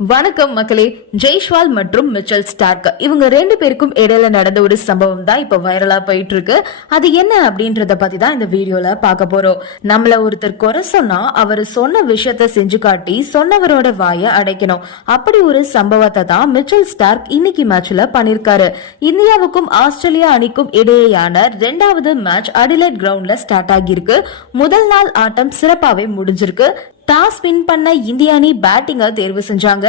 வணக்கம் மக்களே ஜெய்ஷ்வால் மற்றும் மிச்சல் ஸ்டார்க். இவங்க ரெண்டு பேருக்கும் இடையில நடந்த ஒரு சம்பவம் தான் இப்ப வைரலா போயிட்டு இருக்கு அது என்ன அப்படின்றத பத்தி தான் இந்த வீடியோல பார்க்க போறோம். நம்மள ஒருத்தர் குறை சொன்னா அவர் சொன்ன விஷயத்த செஞ்சு காட்டி சொன்னவரோட வாயை அடைக்கணும். அப்படி ஒரு சம்பவத்தை தான் மிச்சல் ஸ்டார்க் இன்னைக்கு மேட்ச்ல பண்ணிருக்காரு. இந்தியாவுக்கும் ஆஸ்திரேலியா அணிக்கும் இடையேயான ரெண்டாவது மேட்ச் அடிலைட் கிரவுண்ட்ல ஸ்டார்ட் ஆகியிருக்கு. முதல் நாள் ஆட்டம் சிறப்பாவே முடிஞ்சிருக்கு. டாஸ் வின் பண்ண இந்திய அணி பேட்டிங்க தேர்வு செஞ்சாங்க.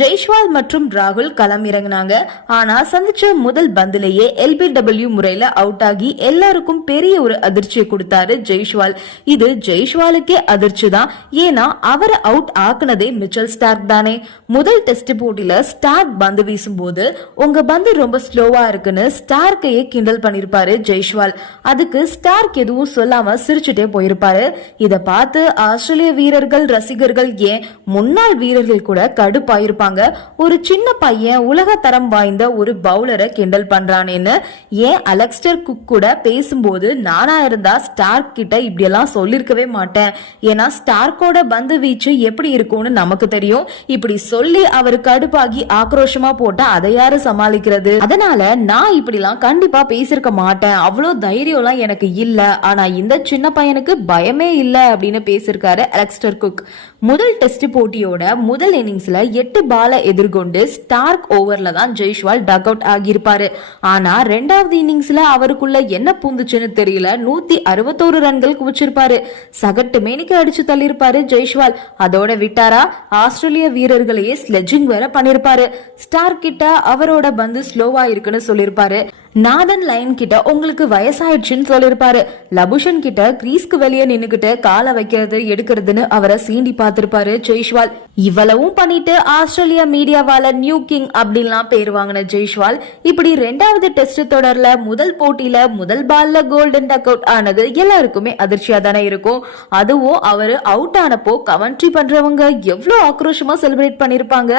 ஜெய்ஷ்வால் மற்றும் ராகுல் களம் இறங்கினாங்க. ஆனா சந்திச்ச முதல் பந்திலேயே எல்பிடபிள்யூ முறையில அவுட் ஆகி எல்லாருக்கும் பெரிய ஒரு அதிர்ச்சியை கொடுத்தாரு ஜெய்ஷ்வால் இது ஜெய்ஷ்வாலுக்கே அதிர்ச்சி தான். ஏன்னா அவரை அவுட் ஆக்குனதே மிச்சல் ஸ்டார்க் தானே. முதல் டெஸ்ட் போட்டியில ஸ்டார்க் பந்து வீசும்போது உங்க பந்து ரொம்ப ஸ்லோவா இருக்குன்னு ஸ்டார்க்கையே கிண்டல் பண்ணிருப்பாரு ஜெய்ஷ்வால் அதுக்கு ஸ்டார்க் எதுவும் சொல்லாம சிரிச்சுட்டே போயிருப்பாரு. இதை பார்த்து ஆஸ்திரேலிய வீரர்கள் ரசிகர்கள் ஏன் முன்னாள் வீரர்கள் கூட கடுப்பாயிருப்பாங்க? ஒரு சின்ன பையன் உலக தரம் வாய்ந்த ஒரு பவுலரை கிண்டல் பண்றானேன்னு ஏன் அலெக்ஸ்டர் குக் கூட பேசும்போது நானா இருந்தா ஸ்டார்க் கிட்ட இப்படியெல்லாம் சொல்லிருக்கவே மாட்டேன். ஏன்னா ஸ்டார்க்கோட பந்து வீச்சு எப்படி இருக்கும்னு நமக்கு தெரியும். இப்படி சொல்லி அவர் கடுப்பாகி ஆக்ரோஷமா போட்டா அதை யாரு சமாளிக்கிறது? அதனால நான் இப்படிலாம் கண்டிப்பா பேசியிருக்க மாட்டேன். அவ்வளோ தைரியம்லாம் எனக்கு இல்ல. ஆனா இந்த சின்ன பையனுக்கு பயமே இல்ல அப்படின்னு பேசியிருக்காரு அலெக்ஸ்டர் குக். முதல் டெஸ்ட் போட்டியோட முதல் இன்னிங்ஸ்ல எட்டு பால எதிர்கொண்டு ஸ்டார்க் ஓவர்ல தான் ஜெய்ஷ்வால் டக் அவுட் ஆகியிருப்பாரு. ஆனா ரெண்டாவது இன்னிங்ஸ்ல அவருக்குள்ள என்ன பூந்துச்சுன்னு தெரியல. நூத்தி அறுபத்தோரு ரன்கள் குவிச்சிருப்பாரு. சகட்டு மேனிக்கு அடிச்சு தள்ளியிருப்பாரு ஜெய்ஷ்வால். அதோட விட்டாரா? ஆஸ்திரேலிய வீரர்களையே ஸ்லெட்ஜிங் வேற பண்ணிருப்பாரு ஸ்டார்க் கிட்ட அவரோட பந்து ஸ்லோவா இருக்குன்னு சொல்லியிருப்பாரு. நாதன் லைன் கிட்ட உங்களுக்கு வயசாயிடுச்சுன்னு சொல்லியிருப்பாரு லபுஷன் கிட்ட கிரீஸ்க்கு வெளியே நின்னுகிட்டு காலை வைக்கிறது எடுக்கிறதுன்னு அவரை சீண்டி பார்த்திருப்பாரு ஜெய்ஷ்வால். இவ்வளவும் பண்ணிட்டு ஆஸ்திரேலியா மீடியாவால நியூ கிங் அப்படின்லாம் பேர் வாங்கின ஜெய்ஷ்வால் இப்படி ரெண்டாவது டெஸ்ட் தொடர்ல முதல் போட்டியில முதல் பால்ல கோல்டன் டக் அவுட் ஆனது எல்லாருக்குமே அதிர்ச்சியா தானே இருக்கும். அதுவும் அவரு அவுட் ஆனப்போ கமெண்ட்ரி பண்றவங்க எவ்வளவு ஆக்ரோஷமா செலிப்ரேட் பண்ணிருப்பாங்க.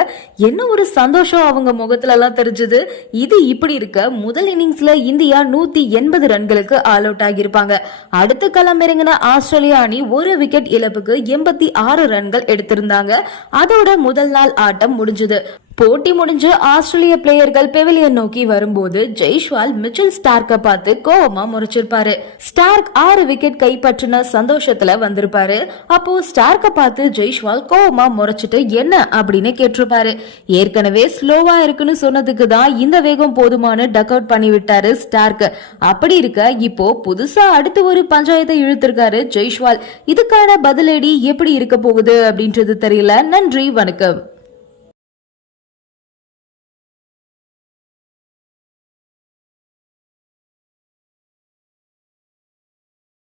என்ன ஒரு சந்தோஷம் அவங்க முகத்துல எல்லாம் தெரிஞ்சது. இது இப்படி இருக்க முதல் இன்னிங்ஸ்ல இந்தியா நூத்தி எண்பது ரன்களுக்கு ஆல் அவுட் ஆகியிருப்பாங்க. அடுத்து களம் இறங்கின ஆஸ்திரேலியா அணி ஒரு விக்கெட் இழப்புக்கு எண்பத்தி ஆறு ரன்கள் எடுத்திருந்தாங்க. அதோட முதல் நாள் ஆட்டம் முடிஞ்சது. போட்டி முடிஞ்சு ஆஸ்திரேலிய பிளேயர்கள் பெவிலியன் நோக்கி வரும்போது ஜெய்ஷ்வால் மிச்சல் ஸ்டார்க்க பார்த்து கோவமா முறைச்சிருப்பாரு. ஸ்டார்க் ஆறு விக்கெட் கைப்பற்றின சந்தோஷத்துல வந்திருப்பாரு. அப்போ ஸ்டார்க்க பார்த்து ஜெய்ஷ்வால் கோவமா முறைச்சிட்டு என்ன அப்படின்னு கேட்டிருப்பாரு. ஏற்கனவே ஸ்லோவா இருக்குன்னு சொன்னதுக்கு தான் இந்த வேகம் போதுமானு டக் அவுட் பண்ணி விட்டாரு ஸ்டார்க். அப்படி இருக்க இப்போ புதுசா அடுத்து ஒரு பஞ்சாயத்தை இழுத்திருக்காரு ஜெய்ஷ்வால் இதுக்கான பதிலடி எப்படி இருக்க போகுது அப்படின்றது தெரியல. நன்றி வணக்கம்.